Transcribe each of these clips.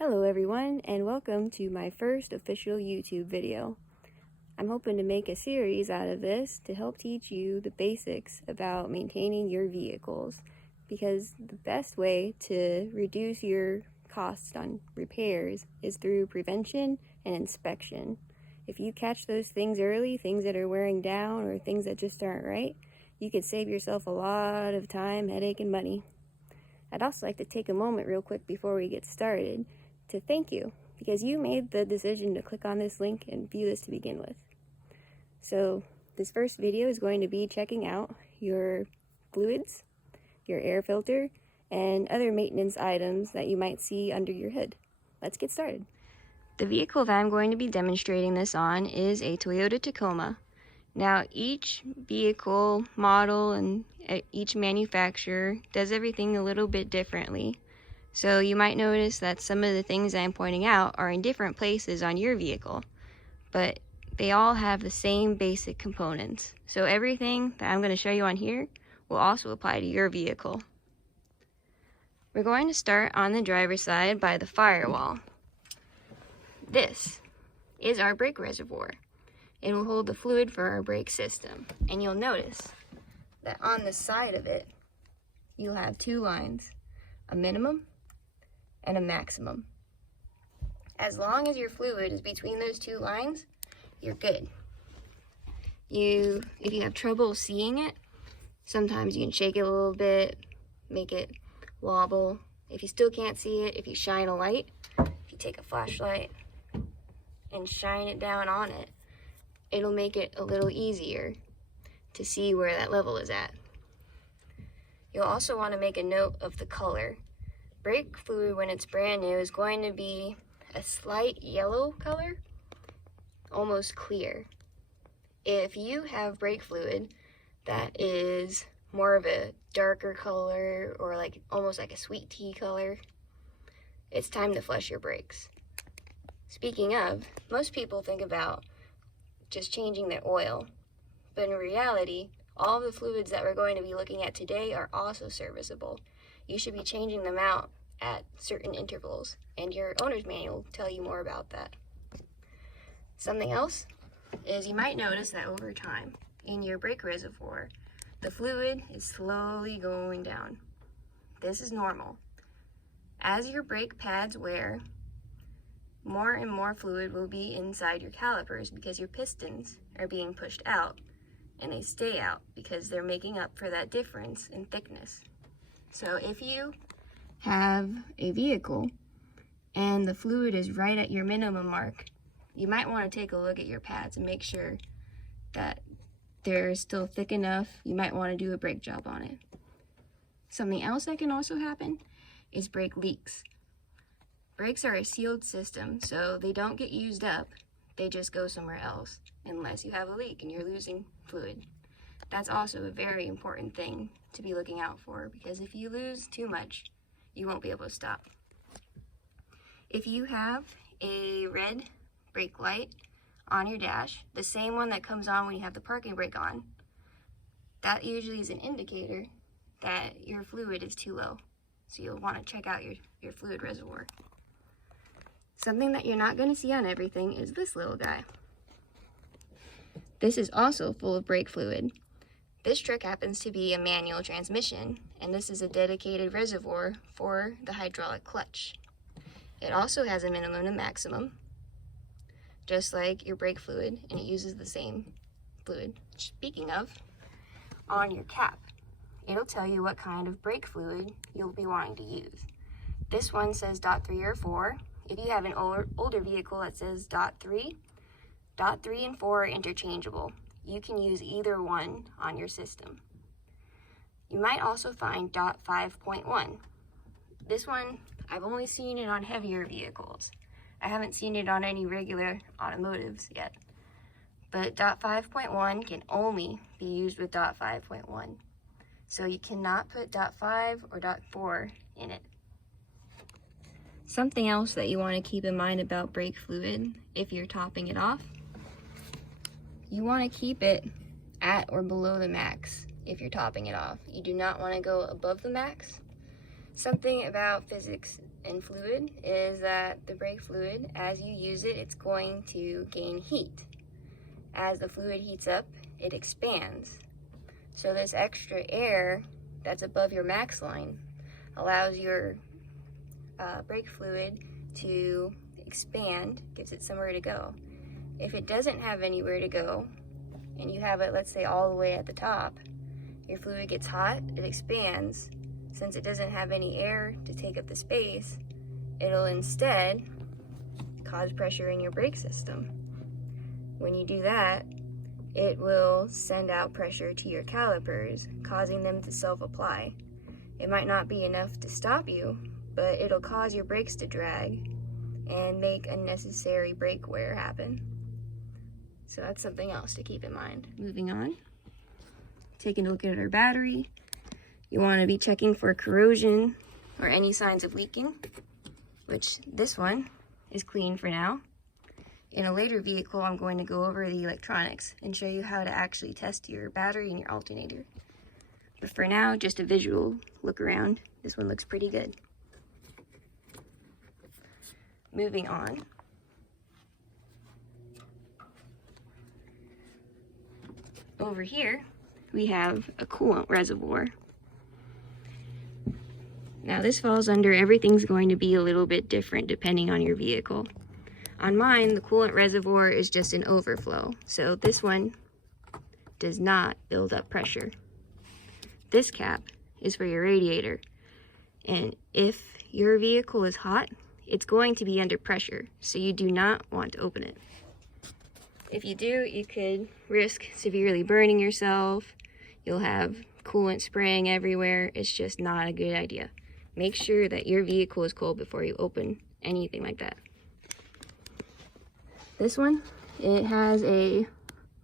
Hello everyone, and welcome to my first official YouTube video. I'm hoping to make a series out of this to help teach you the basics about maintaining your vehicles, because the best way to reduce your costs on repairs is through prevention and inspection. If you catch those things early, things that are wearing down or things that just aren't right, you could save yourself a lot of time, headache, and money. I'd also like to take a moment real quick before we get started to thank you, because you made the decision to click on this link and view this to begin with. So this first video is going to be checking out your fluids, your air filter, and other maintenance items that you might see under your hood. Let's get started. The vehicle that I'm going to be demonstrating this on is a Toyota Tacoma. Now each vehicle model and each manufacturer does everything a little bit differently. So you might notice that some of the things I'm pointing out are in different places on your vehicle, but they all have the same basic components. So everything that I'm going to show you on here will also apply to your vehicle. We're going to start on the driver's side by the firewall. This is our brake reservoir. It will hold the fluid for our brake system. And you'll notice that on the side of it, you'll have two lines, a minimum and a maximum. As long as your fluid is between those two lines, you're good. If you have trouble seeing it, sometimes you can shake it a little bit, make it wobble. If you still can't see it, if you shine a light, if you take a flashlight and shine it down on it, it'll make it a little easier to see where that level is at. You'll also want to make a note of the color. Brake fluid, when it's brand new, is going to be a slight yellow color, almost clear. If you have brake fluid that is more of a darker color or almost like a sweet tea color, it's time to flush your brakes. Speaking of, most people think about just changing their oil, but in reality, all the fluids that we're going to be looking at today are also serviceable. You should be changing them out at certain intervals, and your owner's manual will tell you more about that. Something else is you might notice that over time in your brake reservoir, the fluid is slowly going down. This is normal. As your brake pads wear, more and more fluid will be inside your calipers because your pistons are being pushed out, and they stay out because they're making up for that difference in thickness. So if you have a vehicle and the fluid is right at your minimum mark, you might want to take a look at your pads and make sure that they're still thick enough. You might want to do a brake job on it. Something else that can also happen is brake leaks. Brakes are a sealed system, so they don't get used up. They just go somewhere else unless you have a leak and you're losing fluid. That's also a very important thing to be looking out for, because if you lose too much, you won't be able to stop. If you have a red brake light on your dash, the same one that comes on when you have the parking brake on, that usually is an indicator that your fluid is too low. So you'll want to check out your fluid reservoir. Something that you're not going to see on everything is this little guy. This is also full of brake fluid. This truck happens to be a manual transmission, and this is a dedicated reservoir for the hydraulic clutch. It also has a minimum and maximum, just like your brake fluid, and it uses the same fluid. Speaking of, on your cap, it'll tell you what kind of brake fluid you'll be wanting to use. This one says .3 or 4. If you have an older vehicle that says .3 and 4 are interchangeable. You can use either one on your system. You might also find .5.1. This one, I've only seen it on heavier vehicles. I haven't seen it on any regular Automotives yet. But .5.1 can only be used with .5.1. So you cannot put .5 or .4 in it. Something else that you want to keep in mind about brake fluid if you're topping it off, you want to keep it at or below the max if you're topping it off. You do not want to go above the max. Something about physics in fluid is that the brake fluid, as you use it, it's going to gain heat. As the fluid heats up, it expands. So this extra air that's above your max line allows your brake fluid to expand, gives it somewhere to go. If it doesn't have anywhere to go, and you have it, let's say, all the way at the top, your fluid gets hot, it expands. Since it doesn't have any air to take up the space, it'll instead cause pressure in your brake system. When you do that, it will send out pressure to your calipers, causing them to self-apply. It might not be enough to stop you, but it'll cause your brakes to drag and make unnecessary brake wear happen. So that's something else to keep in mind. Moving on, taking a look at our battery. You want to be checking for corrosion or any signs of leaking, which this one is clean for now. In a later vehicle, I'm going to go over the electronics and show you how to actually test your battery and your alternator. But for now, just a visual look around. This one looks pretty good. Moving on. Over here, we have a coolant reservoir. Now this falls under everything's going to be a little bit different depending on your vehicle. On mine, the coolant reservoir is just an overflow, so this one does not build up pressure. This cap is for your radiator, and if your vehicle is hot, it's going to be under pressure, so you do not want to open it. If you do, you could risk severely burning yourself. You'll have coolant spraying everywhere. It's just not a good idea. Make sure that your vehicle is cold before you open anything like that. This one, it has a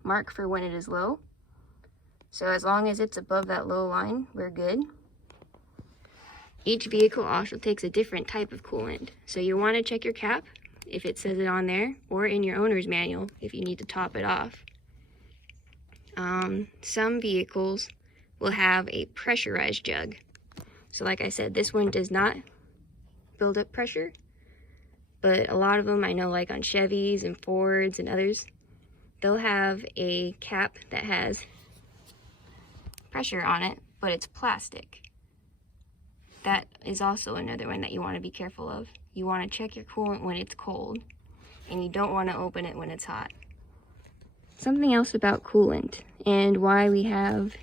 mark for when it is low. So as long as it's above that low line, we're good. Each vehicle also takes a different type of coolant. So you want to check your cap if it says it on there, or in your owner's manual if you need to top it off. Some vehicles will have a pressurized jug. So like I said, this one does not build up pressure, but a lot of them I know, like on Chevys and Fords and others, they'll have a cap that has pressure on it, but it's plastic. That is also another one that you want to be careful of. You want to check your coolant when it's cold, and you don't want to open it when it's hot. Something else about coolant and why we have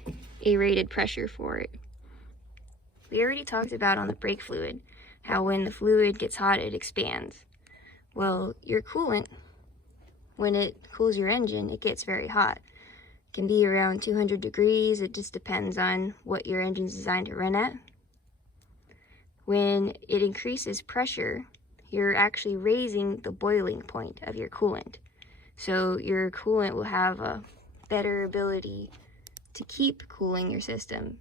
a rated pressure for it. We already talked about on the brake fluid, how when the fluid gets hot, it expands. Well, your coolant, when it cools your engine, it gets very hot. It can be around 200 degrees. It just depends on what your engine's designed to run at. When it increases pressure, you're actually raising the boiling point of your coolant. So your coolant will have a better ability to keep cooling your system.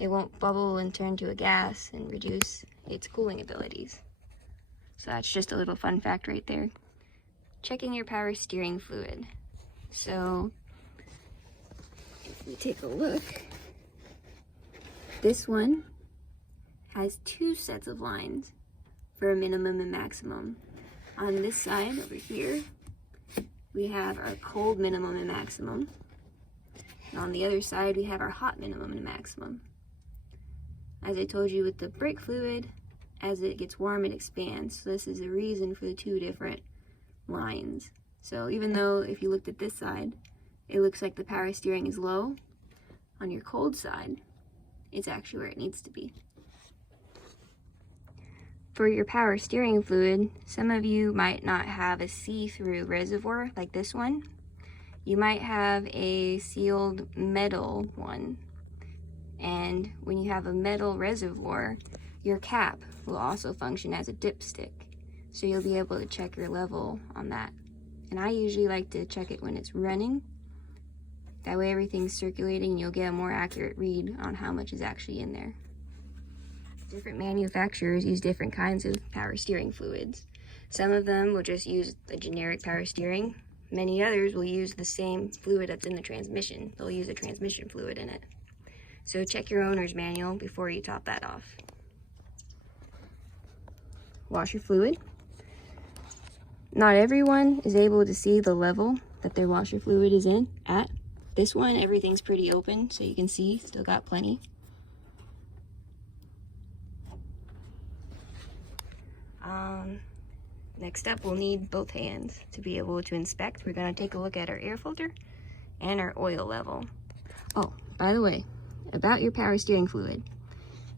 It won't bubble and turn to a gas and reduce its cooling abilities. So that's just a little fun fact right there. Checking your power steering fluid. So if we take a look, this one has two sets of lines for a minimum and maximum. On this side over here, we have our cold minimum and maximum. And on the other side, we have our hot minimum and maximum. As I told you with the brake fluid, as it gets warm, it expands. So this is the reason for the two different lines. So even though if you looked at this side, it looks like the power steering is low, on your cold side, it's actually where it needs to be. For your power steering fluid, some of you might not have a see-through reservoir like this one. You might have a sealed metal one. And when you have a metal reservoir, your cap will also function as a dipstick. So you'll be able to check your level on that. And I usually like to check it when it's running. That way everything's circulating and you'll get a more accurate read on how much is actually in there. Different manufacturers use different kinds of power steering fluids. Some of them will just use the generic power steering. Many others will use the same fluid that's in the transmission. They'll use a transmission fluid in it. So check your owner's manual before you top that off. washer fluid. Not everyone is able to see the level that their washer fluid is in at. This one, everything's pretty open, so you can see, still got plenty. Next up, we'll need both hands to be able to inspect. We're gonna take a look at our air filter and our oil level. Oh, by the way, about your power steering fluid.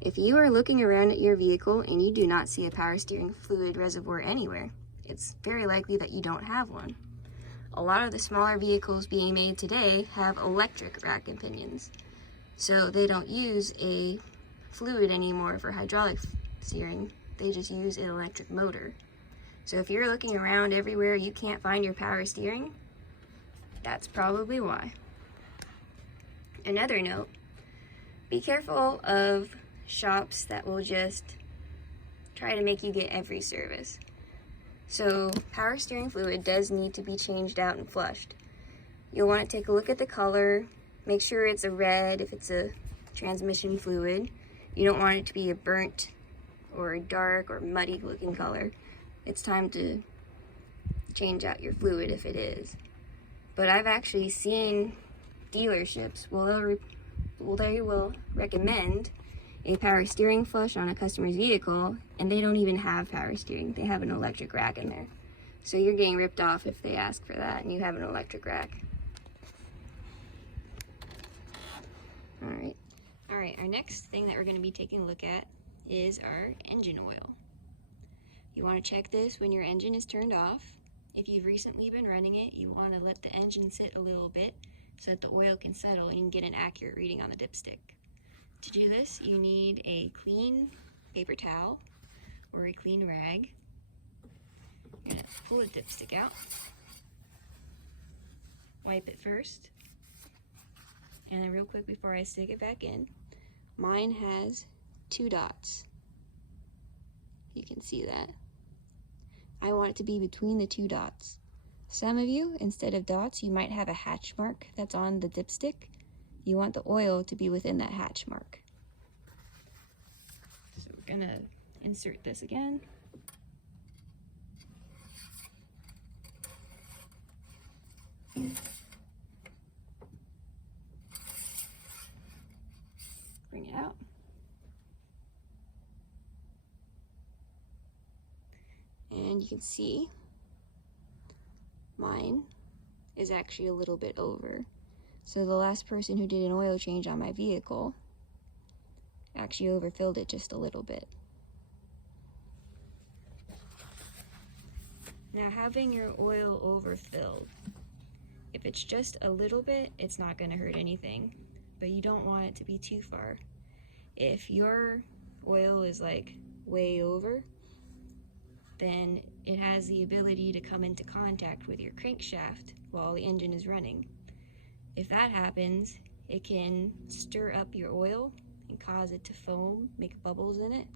If you are looking around at your vehicle and you do not see a power steering fluid reservoir anywhere, it's very likely that you don't have one. A lot of the smaller vehicles being made today have electric rack and pinions, so they don't use a fluid anymore for hydraulic steering. They just use an electric motor. So if you're looking around everywhere you can't find your power steering, that's probably why. Another note, be careful of shops that will just try to make you get every service. So power steering fluid does need to be changed out and flushed. You'll want to take a look at the color, make sure it's a red if it's a transmission fluid. You don't want it to be a burnt or a dark or muddy looking color. It's time to change out your fluid if it is. But I've actually seen dealerships, they will recommend a power steering flush on a customer's vehicle, and they don't even have power steering. They have an electric rack in there. So you're getting ripped off if they ask for that and you have an electric rack. All right, our next thing that we're going to be taking a look at is our engine oil. You want to check this when your engine is turned off. If you've recently been running it, you want to let the engine sit a little bit so that the oil can settle and you can get an accurate reading on the dipstick. To do this, you need a clean paper towel or a clean rag. You're going to pull the dipstick out, wipe it first, and then real quick before I stick it back in, mine has 2 dots. You can see that. I want it to be between the 2 dots. Some of you, instead of dots, you might have a hatch mark that's on the dipstick. You want the oil to be within that hatch mark. So we're gonna insert this again. Bring it out. And you can see mine is actually a little bit over. So the last person who did an oil change on my vehicle actually overfilled it just a little bit. Now, having your oil overfilled, if it's just a little bit, it's not going to hurt anything, but you don't want it to be too far. If your oil is like way over, then it has the ability to come into contact with your crankshaft while the engine is running. If that happens, it can stir up your oil and cause it to foam, make bubbles in it.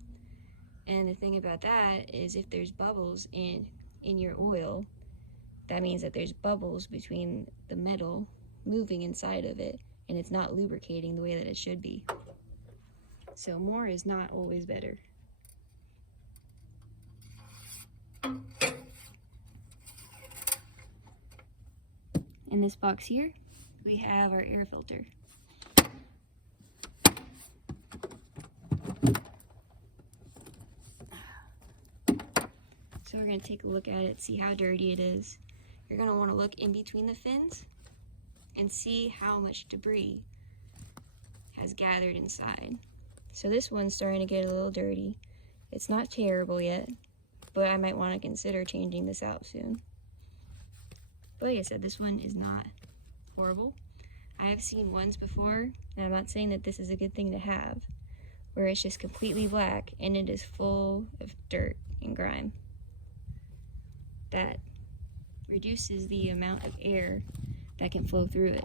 And the thing about that is if there's bubbles in your oil, that means that there's bubbles between the metal moving inside of it, and it's not lubricating the way that it should be. So more is not always better. In this box here, we have our air filter. So we're going to take a look at it, see how dirty it is. You're going to want to look in between the fins and see how much debris has gathered inside. So this one's starting to get a little dirty. It's not terrible yet, but I might want to consider changing this out soon. But like I said, this one is not horrible. I have seen ones before, and I'm not saying that this is a good thing to have, where it's just completely black and it is full of dirt and grime. That reduces the amount of air that can flow through it.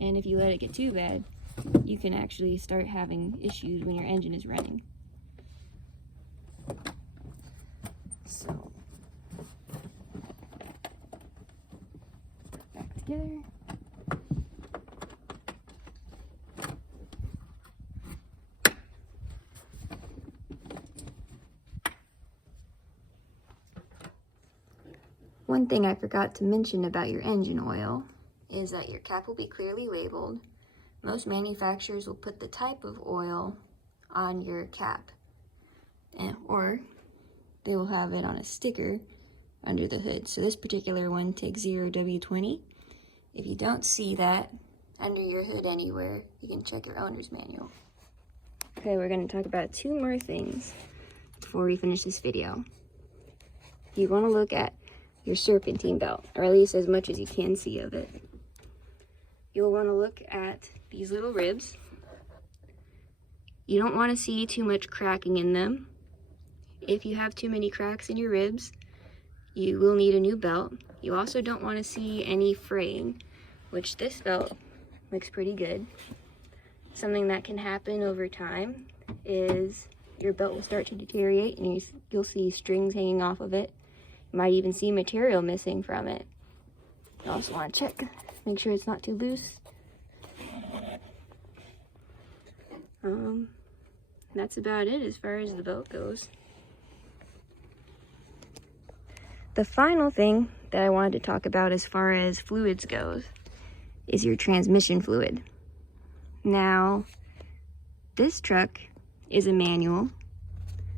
And if you let it get too bad, you can actually start having issues when your engine is running. So, back together. One thing I forgot to mention about your engine oil is that your cap will be clearly labeled. Most manufacturers will put the type of oil on your cap, or they will have it on a sticker under the hood. So this particular one takes 0W20. If you don't see that under your hood anywhere, you can check your owner's manual. Okay, we're going to talk about 2 more things before we finish this video. You want to look at your serpentine belt, or at least as much as you can see of it. You'll want to look at these little ribs. You don't want to see too much cracking in them. If you have too many cracks in your ribs, you will need a new belt. You also don't want to see any fraying, which this belt looks pretty good. Something that can happen over time is your belt will start to deteriorate and you'll see strings hanging off of it. You might even see material missing from it. You also want to check, make sure it's not too loose. That's about it as far as the belt goes. The final thing that I wanted to talk about as far as fluids goes is your transmission fluid. Now, this truck is a manual,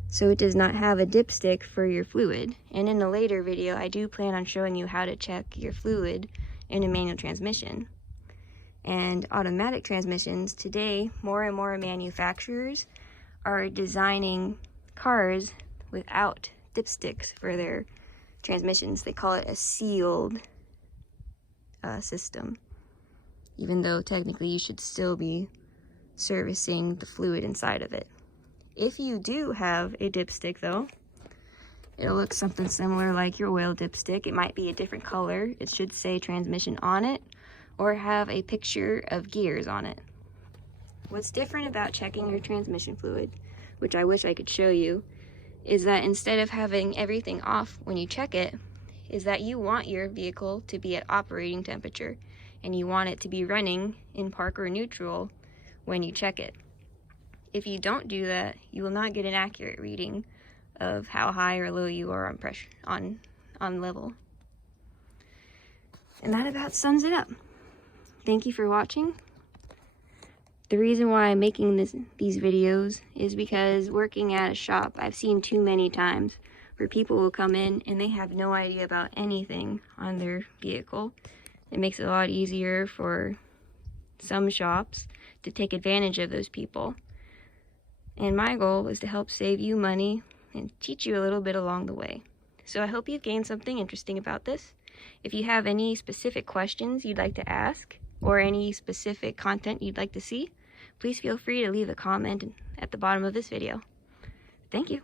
so it does not have a dipstick for your fluid. And in a later video, I do plan on showing you how to check your fluid in a manual transmission. And automatic transmissions, today, more and more manufacturers are designing cars without dipsticks for their transmissions. They call it a sealed system, even though technically you should still be servicing the fluid inside of it. If you do have a dipstick though, it'll look something similar like your oil dipstick. It might be a different color. It should say transmission on it or have a picture of gears on it. What's different about checking your transmission fluid, which I wish I could show you, is that instead of having everything off when you check it, is that you want your vehicle to be at operating temperature and you want it to be running in park or neutral when you check it. If you don't do that, you will not get an accurate reading of how high or low you are on pressure, on level. And that about sums it up. Thank you for watching. The reason why I'm making these videos is because working at a shop, I've seen too many times where people will come in and they have no idea about anything on their vehicle. It makes it a lot easier for some shops to take advantage of those people. And my goal is to help save you money and teach you a little bit along the way. So I hope you've gained something interesting about this. If you have any specific questions you'd like to ask, or any specific content you'd like to see, please feel free to leave a comment at the bottom of this video. Thank you.